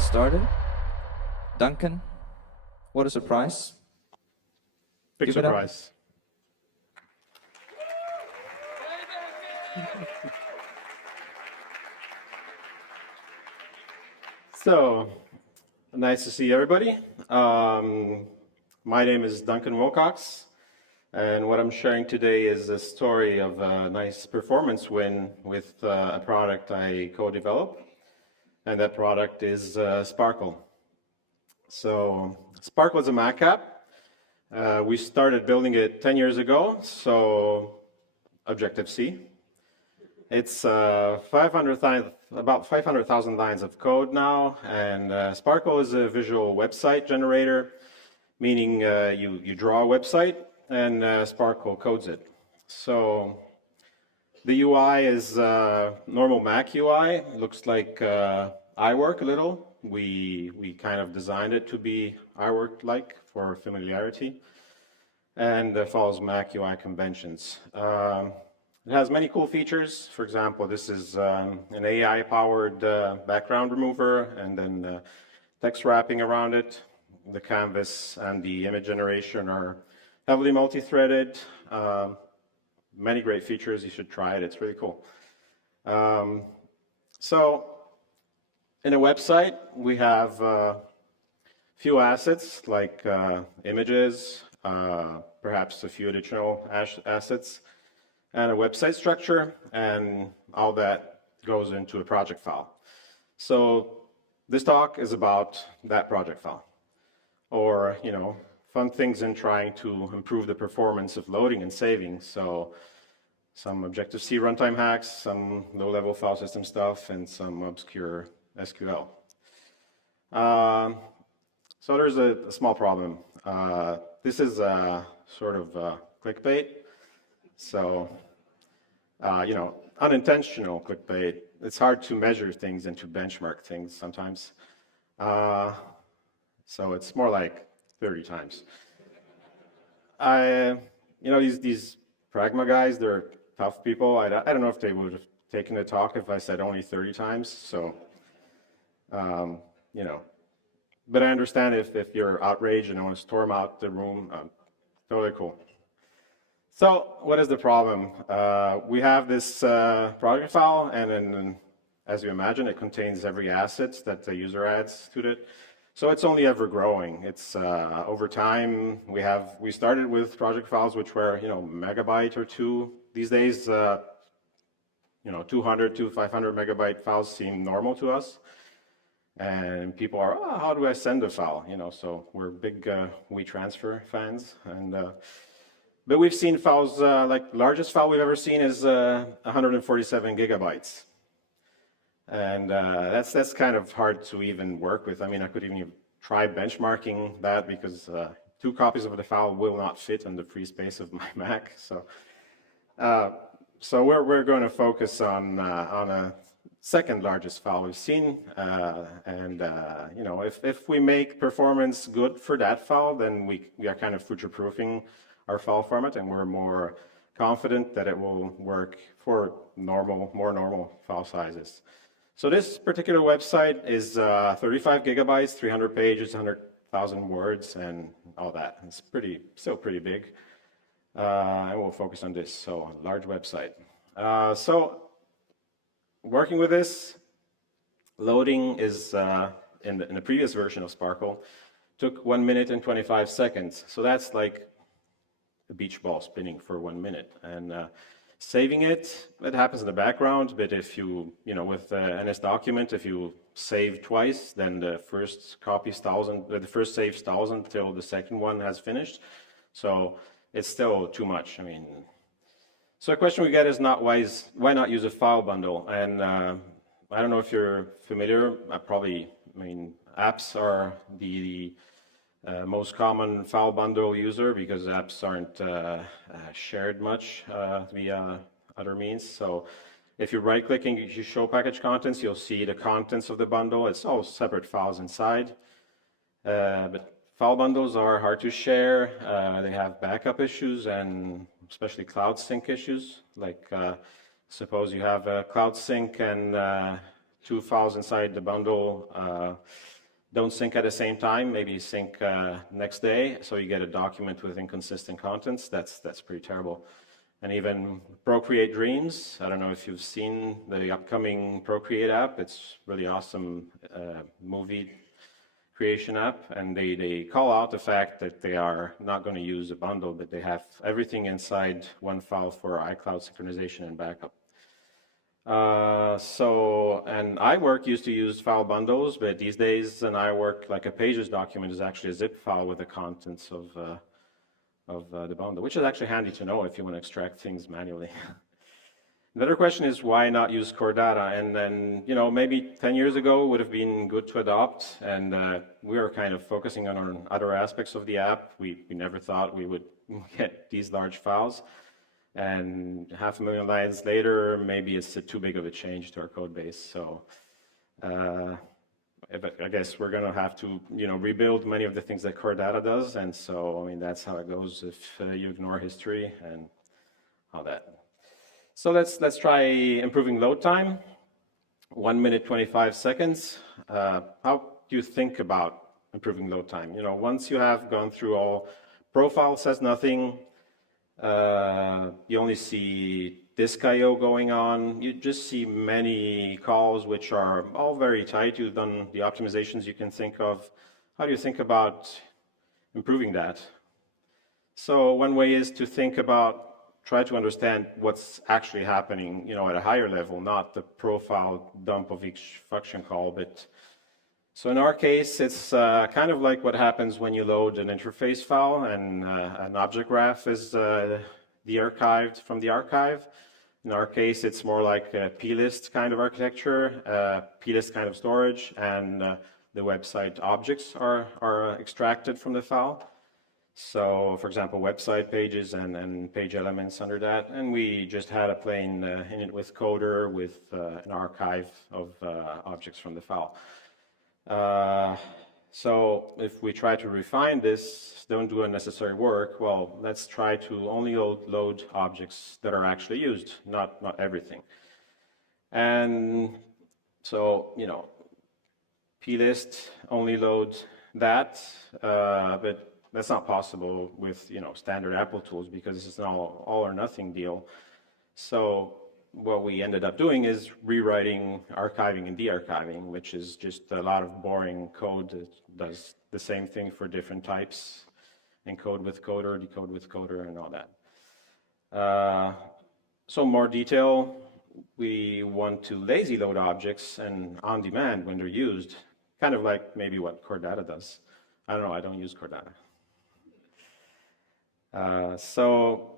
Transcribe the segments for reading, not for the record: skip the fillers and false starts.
get started. Duncan, what a surprise. Big Give it up. surprise. So, nice to see everybody. My name is Duncan Wilcox, and what I'm sharing today is a story of a nice performance win with a product I co-developed, and that product is Sparkle. So, Sparkle is a Mac app. We started building it 10 years ago, so Objective-C. It's about 500,000 lines of code now, and Sparkle is a visual website generator, meaning you draw a website and Sparkle codes it. So the UI is normal Mac UI. It looks like iWork a little. We kind of designed it to be iWork-like for familiarity, and follows Mac UI conventions. It has many cool features. For example, this is an AI-powered background remover, and then text wrapping around it. The canvas and the image generation are heavily multi-threaded. Many great features. You should try it. It's really cool. So in a website, we have a few assets like images, perhaps a few additional assets, and a website structure, and all that goes into a project file. So this talk is about that project file, or fun things in trying to improve the performance of loading and saving. So some Objective-C runtime hacks, some low-level file system stuff, and some obscure SQL. So there's a small problem. This is a sort of clickbait. So, unintentional clickbait. It's hard to measure things and to benchmark things sometimes. So it's more like 30 times. These Pragma guys, they're tough people. I don't know if they would have taken the talk if I said only 30 times. So, but I understand if you're outraged and want to storm out the room, totally cool. So what is the problem? We have this project file, and then, as you imagine, it contains every asset that the user adds to it. So it's only ever growing. It's over time. We started with project files which were megabyte or two. These days, 200 to 500 megabyte files seem normal to us. And people are, how do I send a file? So we're big WeTransfer fans, and. But we've seen files, like largest file we've ever seen is 147 gigabytes. And that's kind of hard to even work with. I mean, I could even try benchmarking that because 2 copies of the file will not fit in the free space of my Mac. So we're going to focus on a second largest file we've seen. If we make performance good for that file, then we are kind of future-proofing our file format, and we're more confident that it will work for more normal file sizes. So this particular website is 35 gigabytes, 300 pages, 100,000 words, and all that. It's still pretty big. And we'll focus on this, so a large website. So working with this, loading is, in the previous version of Sparkle, took 1 minute and 25 seconds. So that's like a beach ball spinning for 1 minute, and saving it happens in the background. But if you with NS document, if you save twice, then the first copy stalls, the first save stalls until the second one has finished. So it's still too much. I mean, so a question we get is why not use a file bundle? And I don't know if you're familiar. Apps are the most common file bundle user because apps aren't shared much via other means. So if you're right-clicking, you show package contents, you'll see the contents of the bundle. It's all separate files inside. But file bundles are hard to share. They have backup issues and especially cloud sync issues. Like suppose you have a cloud sync and two files inside the bundle don't sync at the same time, maybe sync next day, so you get a document with inconsistent contents. That's pretty terrible. And even Procreate Dreams, I don't know if you've seen the upcoming Procreate app. It's really awesome movie creation app, and they call out the fact that they are not going to use a bundle, but they have everything inside one file for iCloud synchronization and backup. And iWork used to use file bundles, but these days an iWork, like a Pages document, is actually a zip file with the contents of the bundle, which is actually handy to know if you want to extract things manually. Another question is why not use core data? And then, maybe 10 years ago would have been good to adopt, and we are kind of focusing on other aspects of the app. We never thought we would get these large files. And 500,000 lines later, maybe it's too big of a change to our code base. So I guess we're going to have to, rebuild many of the things that core data does. And so, that's how it goes if you ignore history and all that. So let's try improving load time. 1 minute, 25 seconds. How do you think about improving load time? Once you have gone through all, profile says nothing. You only see disk I/O going on. You just see many calls which are all very tight. You've done the optimizations you can think of. How do you think about improving that? So one way is to try to understand what's actually happening, at a higher level, not the profile dump of each function call. So in our case, it's kind of like what happens when you load an interface file and an object graph is de-archived from the archive. In our case, it's more like a plist kind of architecture, plist kind of storage, and the website objects are extracted from the file. So, for example, website pages and page elements under that. And we just had a plain init with coder with an archive of objects from the file. So if we try to refine this, don't do unnecessary work, well, let's try to only load objects that are actually used, not everything. And so, plist only load that, but that's not possible with, standard Apple tools because this is an all or nothing deal. So what we ended up doing is rewriting archiving and de-archiving, which is just a lot of boring code that does the same thing for different types, encode with coder, decode with coder, and all that. So more detail, we want to lazy load objects and on demand when they're used, kind of like maybe what core data does. I don't know, I don't use core data. So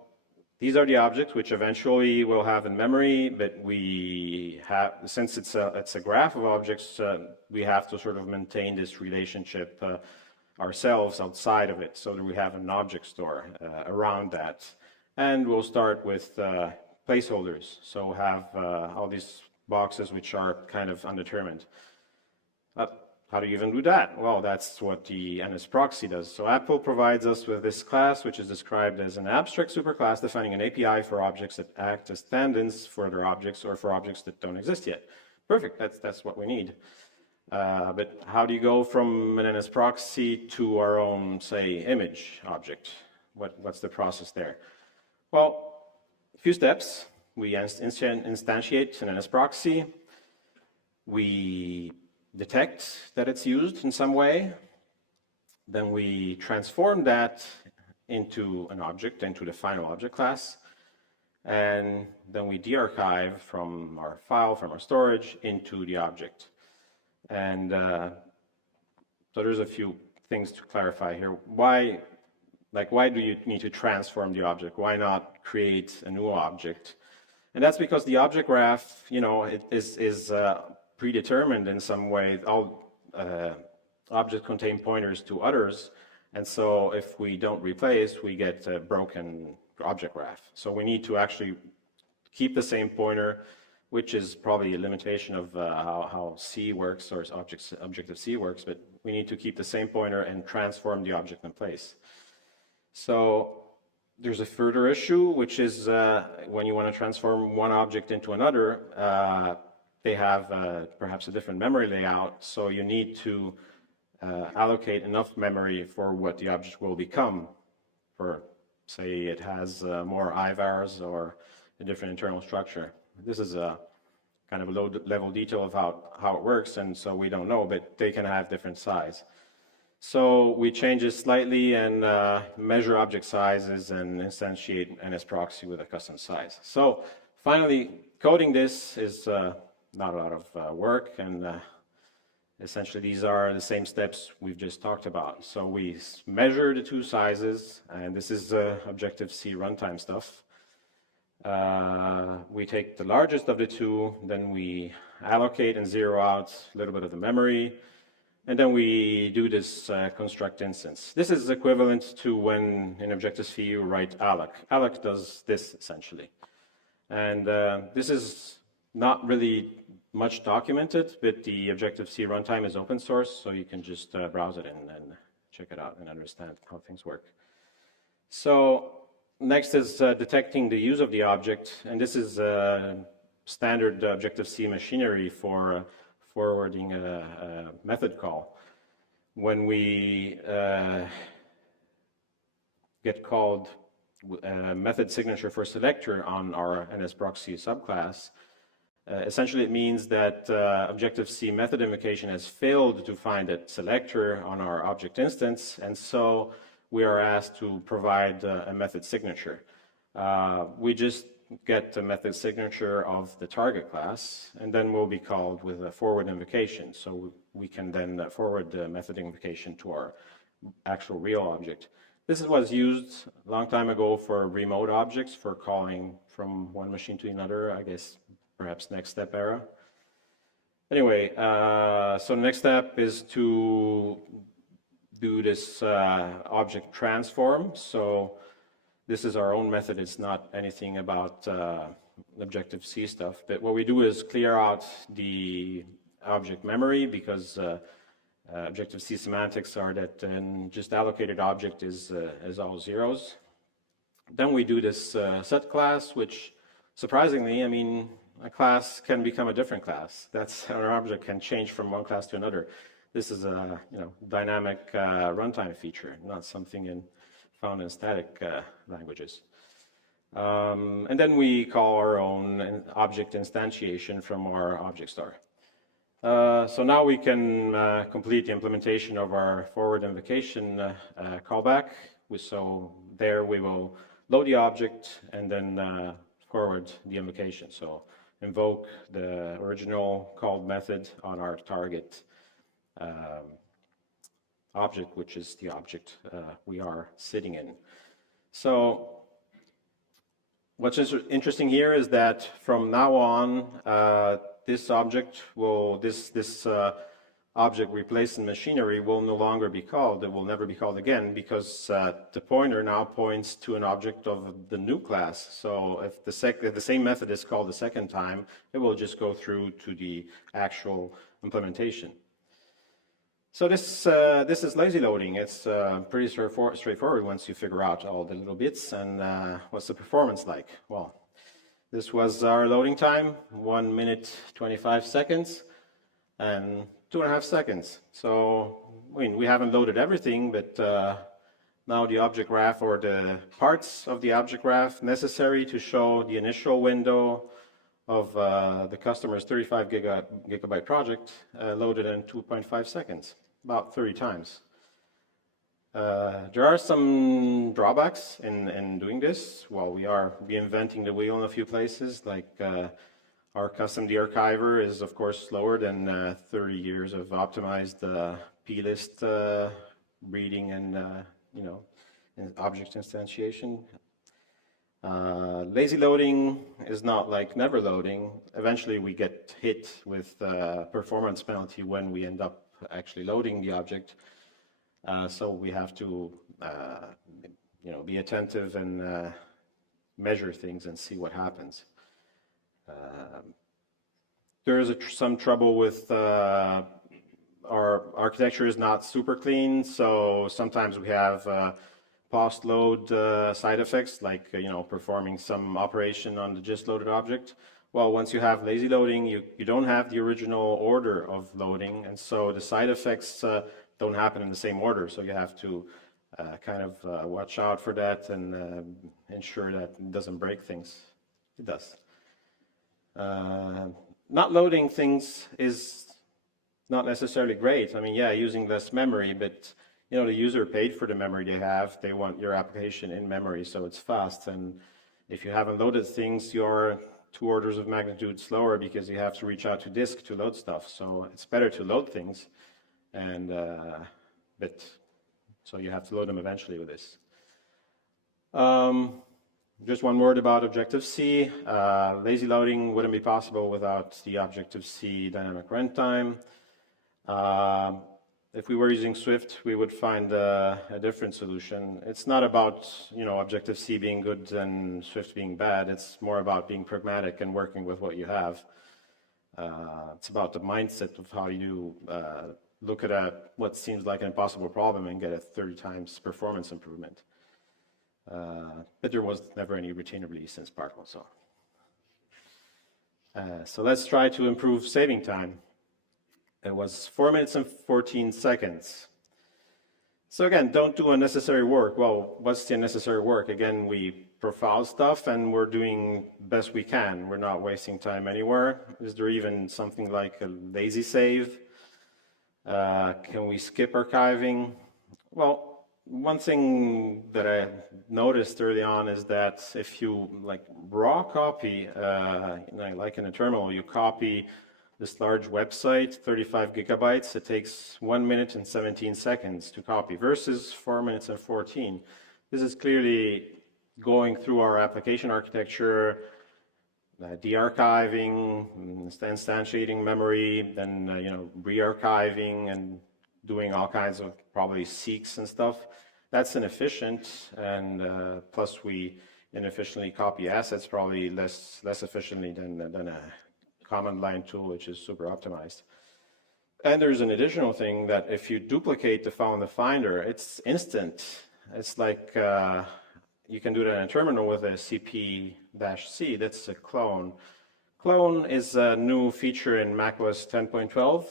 these are the objects which eventually we'll have in memory, but we have, since it's a graph of objects, we have to sort of maintain this relationship ourselves outside of it, so that we have an object store around that. And we'll start with placeholders, so we'll have all these boxes which are kind of undetermined. How do you even do that? Well, that's what the NS proxy does. So Apple provides us with this class, which is described as an abstract superclass defining an API for objects that act as stand-ins for other objects or for objects that don't exist yet. Perfect, that's what we need. But how do you go from an NS proxy to our own, say, image object? What's the process there? Well, a few steps. We instantiate an NS proxy. We detect that it's used in some way. Then we transform that into an object, into the final object class. And then we de-archive from our file, from our storage, into the object. And so there's a few things to clarify here. Why do you need to transform the object? Why not create a new object? And that's because the object graph, it is predetermined in some way. All objects contain pointers to others, and so if we don't replace, we get a broken object graph. So we need to actually keep the same pointer, which is probably a limitation of how C works, or Objective-C works, but we need to keep the same pointer and transform the object in place. So there's a further issue, which is when you want to transform one object into another, they have perhaps a different memory layout, so you need to allocate enough memory for what the object will become. For, say, it has more IVARs or a different internal structure. This is a kind of a low-level detail of how it works, and so we don't know, but they can have different size. So we change it slightly and measure object sizes and instantiate NS proxy with a custom size. So finally, coding this is not a lot of work, and essentially these are the same steps we've just talked about. So we measure the two sizes, and this is Objective-C runtime stuff. We take the largest of the two, then we allocate and zero out a little bit of the memory, and then we do this construct instance. This is equivalent to when in Objective-C you write alloc. Alloc does this essentially. And this is not really much documented, but the Objective-C runtime is open source, so you can just browse it and check it out and understand how things work. So next is detecting the use of the object, and this is standard Objective-C machinery for forwarding a method call. When we get called a method signature for selector on our NSProxy subclass, essentially it means that Objective-C method invocation has failed to find a selector on our object instance, and so we are asked to provide a method signature. We just get the method signature of the target class, and then we'll be called with a forward invocation. So we can then forward the method invocation to our actual real object. This was used a long time ago for remote objects, for calling from one machine to another, I guess perhaps next step era. Anyway, so next step is to do this object transform. So this is our own method. It's not anything about Objective-C stuff. But what we do is clear out the object memory, because Objective-C semantics are that an just allocated object is all zeros. Then we do this set class, which surprisingly, I mean, a class can become a different class. That's an object can change from one class to another. This is a dynamic runtime feature, not something found in static languages. And then we call our own object instantiation from our object store. So now we can complete the implementation of our forward invocation callback. So there we will load the object and then forward the invocation. So invoke the original called method on our target object, which is the object we are sitting in. So what's interesting here is that from now on, this object will, this object replacement machinery will no longer be called. It will never be called again, because the pointer now points to an object of the new class. So if the same method is called the second time, it will just go through to the actual implementation. So this is lazy loading. It's pretty straightforward once you figure out all the little bits. And what's the performance like? Well, this was our loading time, 1 minute 25 seconds and 2.5 seconds. So I mean, we haven't loaded everything, but now the object graph, or the parts of the object graph necessary to show the initial window of the customer's 35 gigabyte project loaded in 2.5 seconds, about 30 times. There are some drawbacks in doing this. Well, we are reinventing the wheel in a few places, like our custom dearchiver is of course slower than 30 years of optimized plist reading and object instantiation. Lazy loading is not like never loading. Eventually we get hit with performance penalty when we end up actually loading the object. So we have to be attentive and measure things and see what happens. There is some trouble with our architecture is not super clean, so sometimes we have post-load side effects, like performing some operation on the just loaded object, Well, once you have lazy loading, you don't have the original order of loading, and so the side effects don't happen in the same order. So you have to kind of watch out for that and ensure that it doesn't break things. It does. Not loading things is not necessarily great. I mean, yeah, using less memory, but you know, the user paid for the memory they have. They want your application in memory, so it's fast. And if you haven't loaded things, you're 2 orders of magnitude slower because you have to reach out to disk to load stuff. So it's better to load things, and so you have to load them eventually with this. Just one word about Objective-C. Lazy loading wouldn't be possible without the Objective-C dynamic runtime. If we were using Swift, we would find a different solution. It's not about, you know, Objective-C being good and Swift being bad. It's more about being pragmatic and working with what you have. It's about the mindset of how you look at what seems like an impossible problem and get a 30 times performance improvement. But there was never any routine release in Sparkle. So let's try to improve saving time. It was 4 minutes and 14 seconds. So again, don't do unnecessary work. Well, what's the unnecessary work? Again, we profile stuff and we're doing best we can. We're not wasting time anywhere. Is there even something like a lazy save? Can we skip archiving? Well, one thing that I noticed early on is that if you like raw copy, like in a terminal, you copy this large website, 35 gigabytes, it takes 1 minute and 17 seconds to copy versus 4 minutes and 14. This is clearly going through our application architecture, de-archiving, instantiating memory, then re-archiving and doing all kinds of probably seeks and stuff. That's inefficient, and plus we inefficiently copy assets probably less efficiently than a command line tool, which is super optimized. And there's an additional thing that if you duplicate the file in the Finder, it's instant. It's like you can do that in a terminal with a cp-c. That's a clone. Clone is a new feature in macOS 10.12,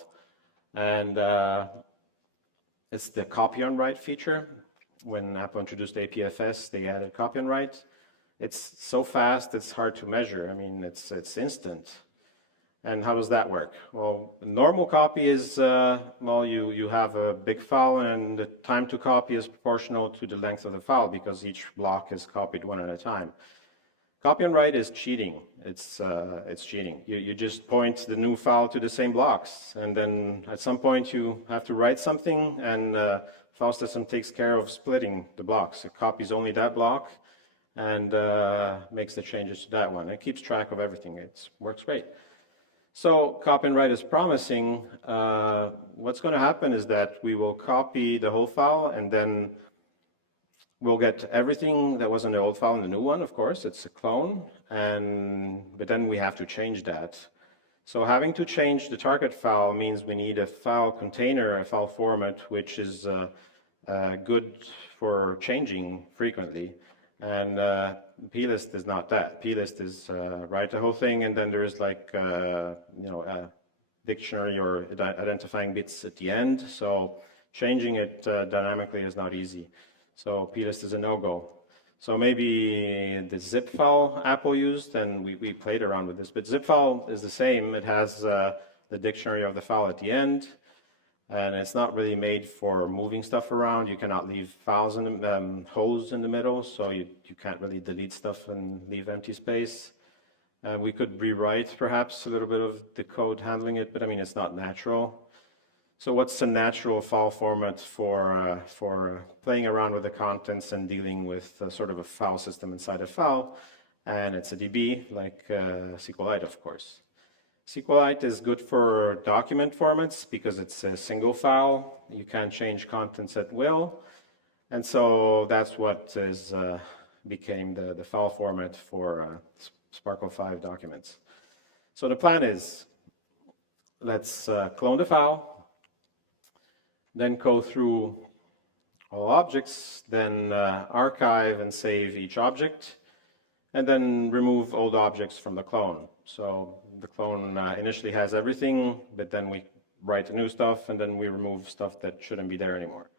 and it's the copy on write feature. When Apple introduced APFS, they added copy on write. It's so fast, it's hard to measure. I mean, it's instant. And how does that work? Well, normal copy is, you have a big file and the time to copy is proportional to the length of the file because each block is copied one at a time. Copy and write is cheating. It's cheating. You just point the new file to the same blocks, and then at some point you have to write something, and file system takes care of splitting the blocks. It copies only that block and makes the changes to that one. It keeps track of everything. It works great. So copy and write is promising. What's going to happen is that we will copy the whole file, and then we'll get everything that was in the old file in the new one, of course. It's a clone, but then we have to change that. So having to change the target file means we need a file container, a file format, which is good for changing frequently. And plist is not that. Plist is write the whole thing, and then there's like a dictionary or identifying bits at the end. So changing it dynamically is not easy. So plist is a no-go. So maybe the zip file Apple used, and we played around with this, but zip file is the same. It has the dictionary of the file at the end, and it's not really made for moving stuff around. You cannot leave files in holes in the middle, so you can't really delete stuff and leave empty space. We could rewrite perhaps a little bit of the code handling it, but I mean, it's not natural. So what's a natural file format for playing around with the contents and dealing with sort of a file system inside a file? And it's a DB, like SQLite, of course. SQLite is good for document formats because it's a single file. You can change contents at will. And so that's what became the file format for Sparkle 5 documents. So the plan is, let's clone the file, then go through all objects, then archive and save each object, and then remove old objects from the clone. So the clone initially has everything, but then we write the new stuff, and then we remove stuff that shouldn't be there anymore.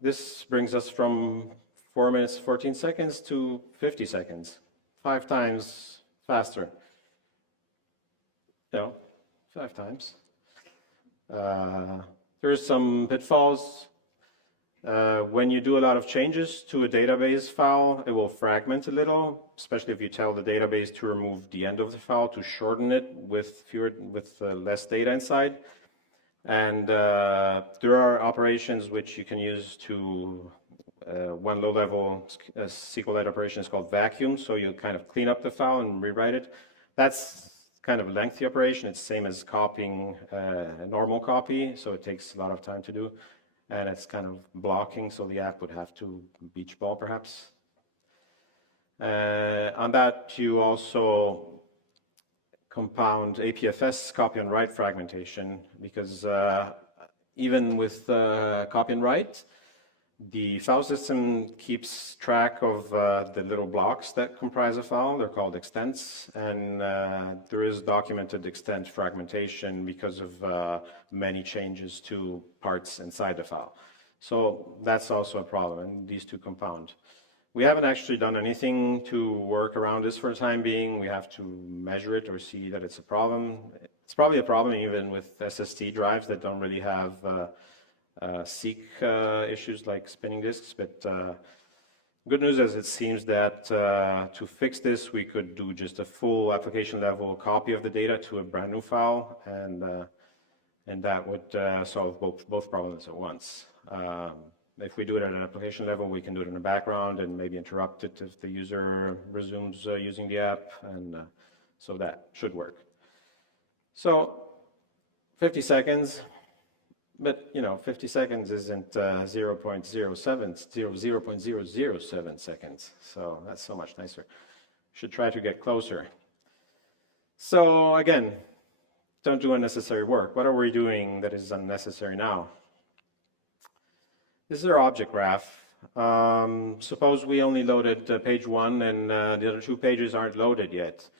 This brings us from 4 minutes 14 seconds to 50 seconds, 5 times faster. You know, 5 times. There's some pitfalls. When you do a lot of changes to a database file, it will fragment a little, especially if you tell the database to remove the end of the file to shorten it with less data inside. And there are operations which you can use to, one low-level SQLite operation is called vacuum, so you kind of clean up the file and rewrite it. That's kind of a lengthy operation. It's the same as copying a normal copy, so it takes a lot of time to do. And it's kind of blocking, so the app would have to beach ball perhaps. On that, you also compound APFS, copy and write fragmentation, because even with copy and write, the file system keeps track of the little blocks that comprise a file. They're called extents, and there is documented extent fragmentation because of many changes to parts inside the file. So that's also a problem, and these two compound. We haven't actually done anything to work around this for the time being. We have to measure it or see that it's a problem. It's probably a problem even with SSD drives that don't really have seek issues like spinning disks, but good news is it seems that to fix this, we could do just a full application level copy of the data to a brand new file, and that would solve both problems at once. If we do it at an application level, we can do it in the background and maybe interrupt it if the user resumes using the app, and so that should work. So 50 seconds, but 50 seconds isn't 0.007 seconds, so that's so much nicer. Should try to get closer. So again, don't do unnecessary work. What are we doing that is unnecessary now? This is our object graph. Suppose we only loaded page 1 and the other 2 pages aren't loaded yet.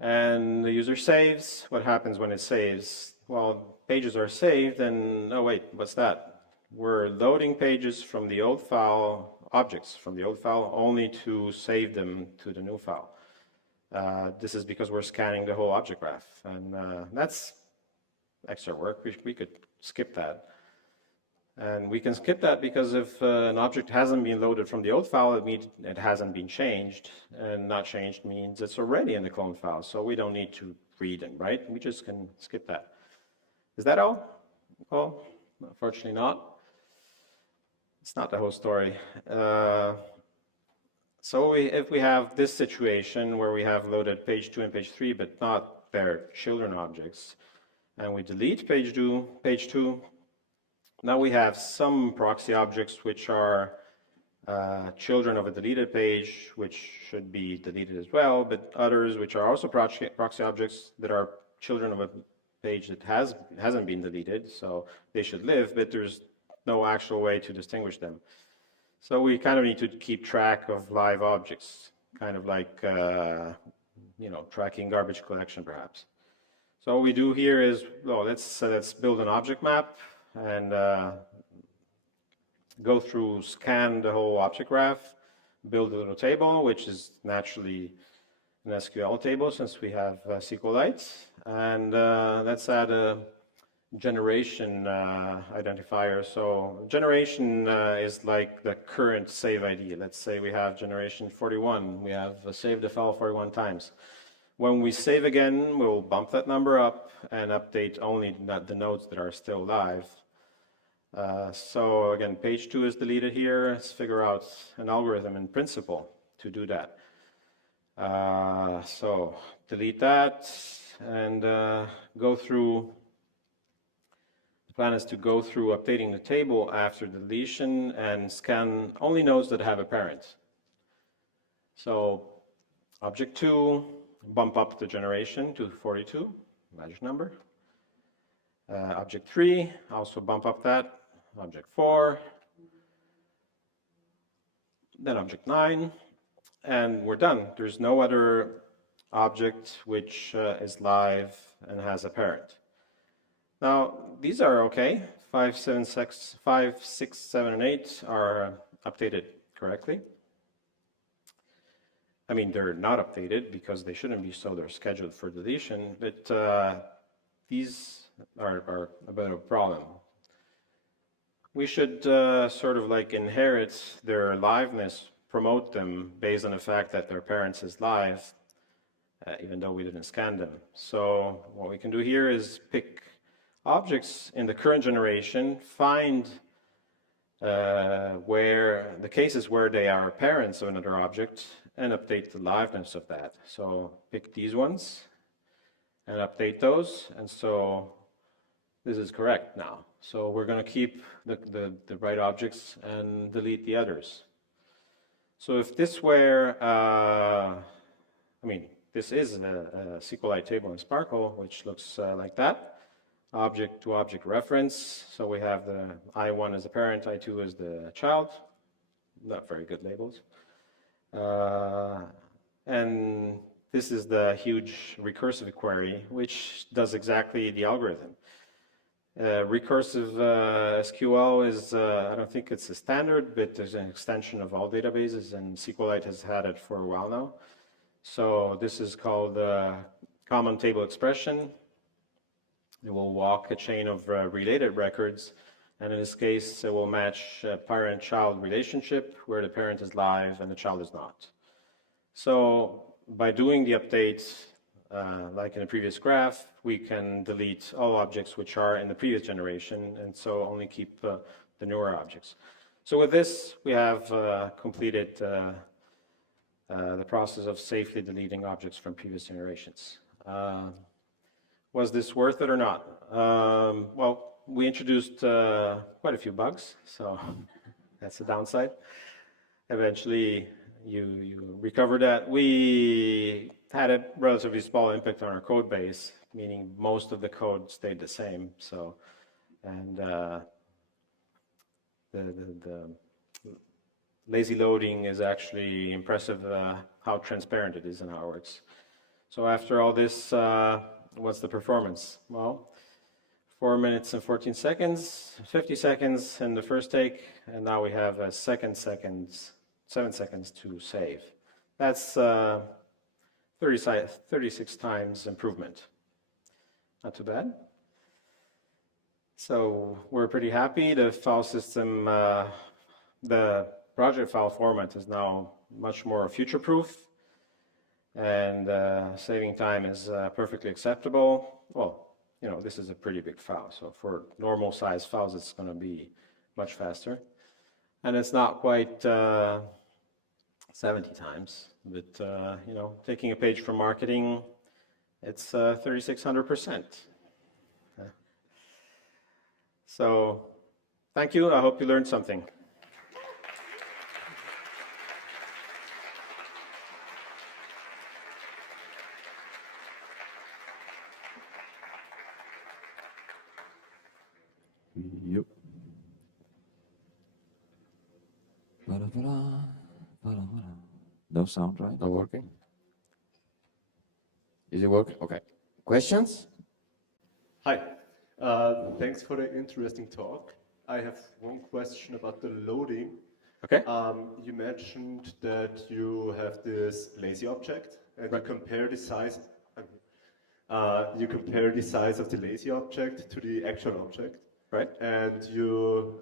And the user saves. What happens when it saves? Well, pages are saved and, oh wait, what's that? We're loading pages from the old file, objects from the old file, only to save them to the new file. This is because we're scanning the whole object graph. And that's extra work. We could skip that. And we can skip that because if an object hasn't been loaded from the old file, it means it hasn't been changed. And not changed means it's already in the clone file. So we don't need to read and write. We just can skip that. Is that all? Well, unfortunately not. It's not the whole story. So if we have this situation where we have loaded page 2 and page 3, but not their children objects, and we delete page 2, now we have some proxy objects which are children of a deleted page, which should be deleted as well, but others which are also proxy objects that are children of a page that hasn't been deleted, so they should live, but there's no actual way to distinguish them. So we kind of need to keep track of live objects, kind of like tracking garbage collection perhaps. So what we do here is, well, let's build an object map and go through, scan the whole object graph, build a little table, which is naturally an SQL table since we have SQLite, and let's add a generation identifier. So generation is like the current save ID. Let's say we have generation 41. We have saved the file 41 times. When we save again, we'll bump that number up and update only the nodes that are still live. So again, page 2 is deleted here. Let's figure out an algorithm in principle to do that. So delete that and go through. The plan is to go through updating the table after deletion and scan only nodes that have a parent. So object 2, bump up the generation to 42, magic number. Object 3, also bump up that. Object 4, then object 9, and we're done. There's no other object which is live and has a parent. Now, these are okay. 5, 7, 6, 5, 6, 7, and 8 are updated correctly. I mean, they're not updated because they shouldn't be, so they're scheduled for deletion, but these are a bit of a problem. We should sort of like inherit their liveness, promote them based on the fact that their parents is live, even though we didn't scan them. So what we can do here is pick objects in the current generation, find where the cases where they are parents of another object, and update the liveness of that. So pick these ones and update those, and so this is correct now. So we're going to keep the right objects and delete the others. So if this were, I mean, this is a SQLite table in Sparkle, which looks like that. Object to object reference. So we have the I1 as the parent, I2 as the child. Not very good labels. And this is the huge recursive query, which does exactly the algorithm. Recursive SQL is, I don't think it's a standard, but there's an extension of all databases, and SQLite has had it for a while now. So this is called common table expression. It will walk a chain of related records, and in this case, it will match a parent-child relationship where the parent is live and the child is not. So by doing the update, like in the previous graph, we can delete all objects which are in the previous generation, and so only keep the newer objects. So with this, we have completed the process of safely deleting objects from previous generations. Was this worth it or not? Well, we introduced quite a few bugs, so that's the downside. Eventually, you recover that. We had a relatively small impact on our code base, meaning most of the code stayed the same. So, and the lazy loading is actually impressive how transparent it is and how it works. So after all this, what's the performance? Well, 4 minutes and 14 seconds, 50 seconds in the first take, and now we have 7 seconds to save. That's 36 times improvement. Not too bad. So we're pretty happy. The file system, the project file format is now much more future-proof, and saving time is perfectly acceptable. Well, you know, this is a pretty big file, so for normal size files, it's going to be much faster. And it's not quite 70 times, but you know, taking a page from marketing, it's 3,600%. So, thank you. I hope you learned something. Yep. No sound, right? Not working? Is it working? Okay. Questions? Hi, thanks for the interesting talk. I have one question about the loading. Okay. You mentioned that you have this lazy object, and Right. you compare the size. Of the lazy object to the actual object, Right. and you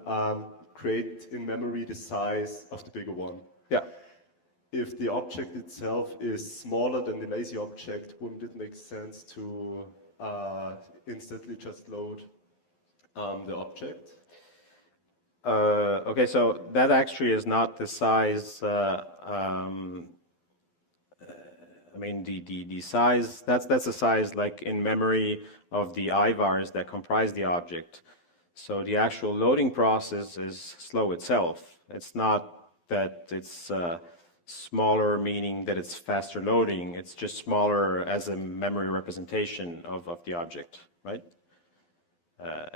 create in memory the size of the bigger one. Yeah. If the object itself is smaller than the lazy object, wouldn't it make sense to instantly just load the object? Okay, so that actually is not the size. I mean, the size, that's the size like in memory of the IVARs that comprise the object. So the actual loading process is slow itself. It's not that it's smaller, meaning that it's faster loading. It's just smaller as a memory representation of the object, right?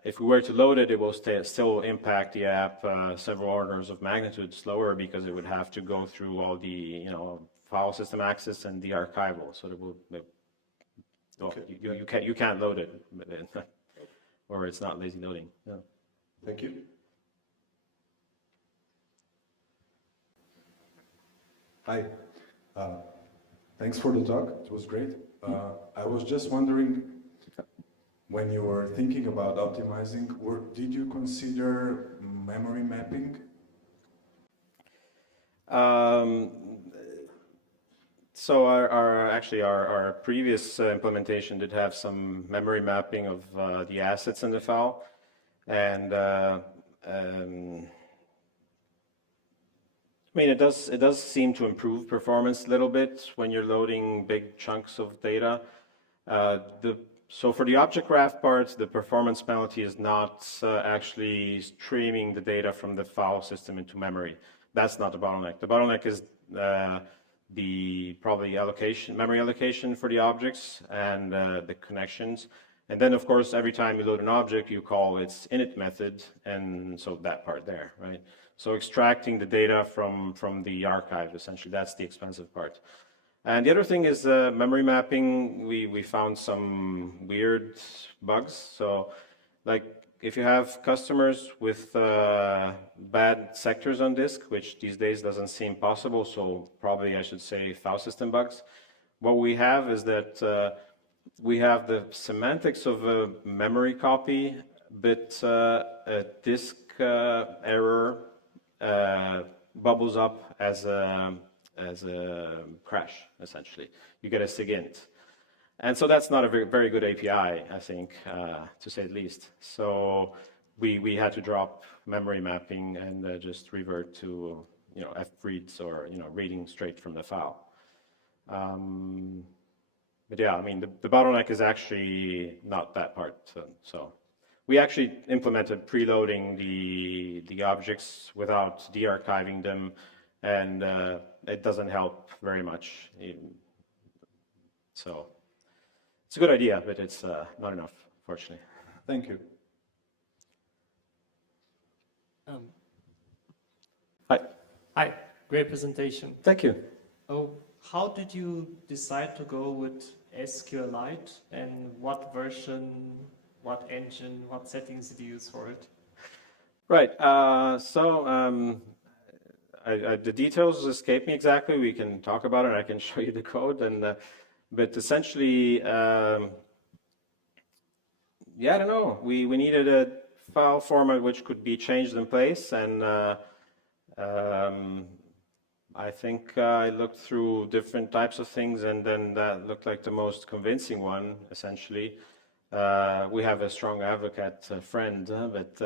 If we were to load it, it will still impact the app several orders of magnitude slower because it would have to go through all the file system access and the archival. So that will, well, Okay. you can't load it, or it's not lazy loading. Yeah. Thank you. Hi. Thanks for the talk. It was great. I was just wondering, when you were thinking about optimizing, did you consider memory mapping? So our previous implementation did have some memory mapping of the assets in the file, and I mean, it does seem to improve performance a little bit when you're loading big chunks of data. So for the object graph part, the performance penalty is not actually streaming the data from the file system into memory. That's not the bottleneck. The bottleneck is the probably memory allocation for the objects and the connections. And then, of course, every time you load an object, you call its init method, and so that part there, right? So extracting the data from the archive, essentially, that's the expensive part. And the other thing is memory mapping. We found some weird bugs. So, like, if you have customers with bad sectors on disk, which these days doesn't seem possible, so probably I should say file system bugs, what we have is that we have the semantics of a memory copy, but a disk error bubbles up as a crash, essentially. You get a SIGINT. And so that's not a very good API, I think, to say the least. So we had to drop memory mapping and just revert to f-reads or reading straight from the file. But yeah, I mean, the bottleneck is actually not that part. So we actually implemented preloading the objects without de-archiving them, and it doesn't help very much. So it's a good idea, but it's not enough, fortunately. Thank you. Hi. Hi, great presentation. Thank you. Oh, how did you decide to go with SQLite, and what version, what engine, what settings did you use for it? Right. The details escape me exactly. We can talk about it. I can show you the code, but essentially, yeah, I don't know. We needed a file format which could be changed in place, and I think I looked through different types of things, and then that looked like the most convincing one, essentially. We have a strong advocate friend, but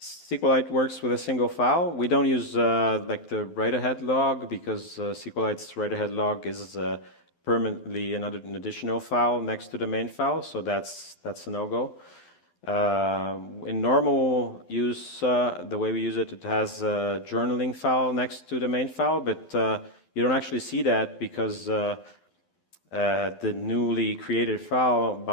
SQLite works with a single file. We don't use like the write-ahead log, because SQLite's write-ahead log is permanently an additional file next to the main file, so that's a no-go. In normal use, the way we use it, it has a journaling file next to the main file, but you don't actually see that because the newly created file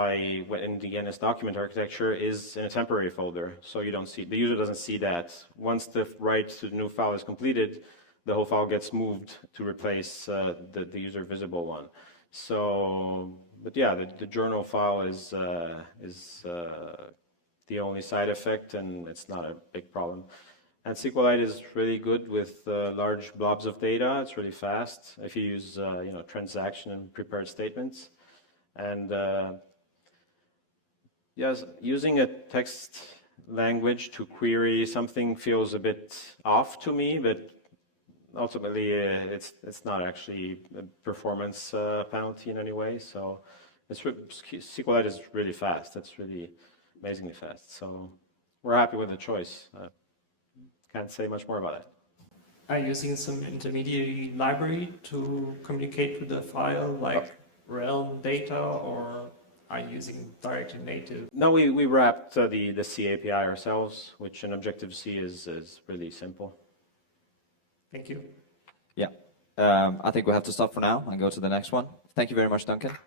in the NS document architecture is in a temporary folder, so you don't see, the user doesn't see that. Once the write to the new file is completed, the whole file gets moved to replace the user visible one. So, but yeah, the journal file is the only side effect, and it's not a big problem. And SQLite is really good with large blobs of data. It's really fast if you use transaction and prepared statements. And yes, using a text language to query something feels a bit off to me, but ultimately it's not actually a performance penalty in any way. So SQLite is really fast. It's really amazingly fast. So we're happy with the choice. Can't say much more about it. Are you using some intermediary library to communicate with the file, like realm data, or are you using directly native? No, we wrapped the C API ourselves, which in Objective-C is really simple. Thank you. Yeah. I think we'll have to stop for now and go to the next one. Thank you very much, Duncan.